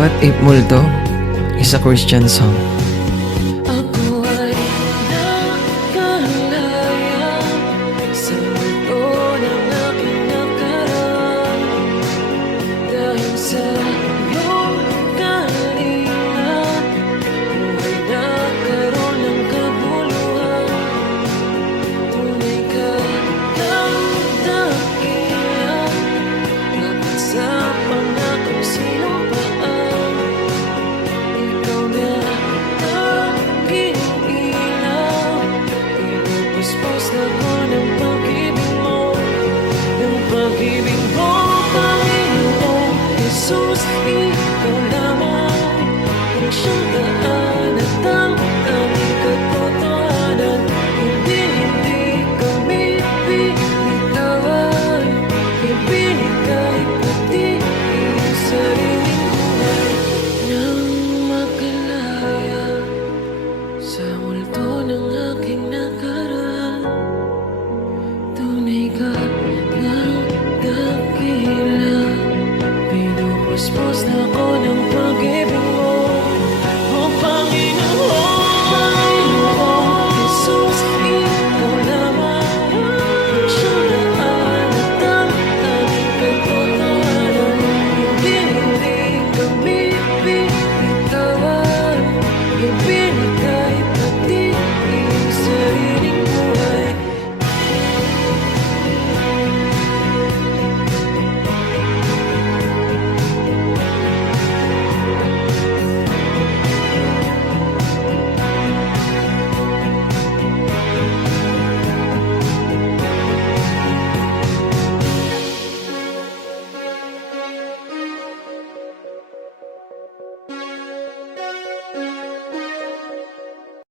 What If Multo is a Christian song. Ako ay nakalaya sa multo ng aking nakaraan. Dahil sa iyong kalinga, buhay nagkaroon ng kabuluhan. Tunay ka ng dakila, dapat sa pangakong sinumpaan. Ikaw na aking ilaw, pinupuspos na ko ng pag-ibig mo. Ng pag-ibig mo, Panginoong Jesus, ikaw lamang ang siyang daan at ang aming katotohanan. Hindi kami binitawan, ibinigay pati iyong sariling buhay. Nang makalaya sa multo ng aking nakaraan, tunay ka ng dakila, pinupuspos na ako ng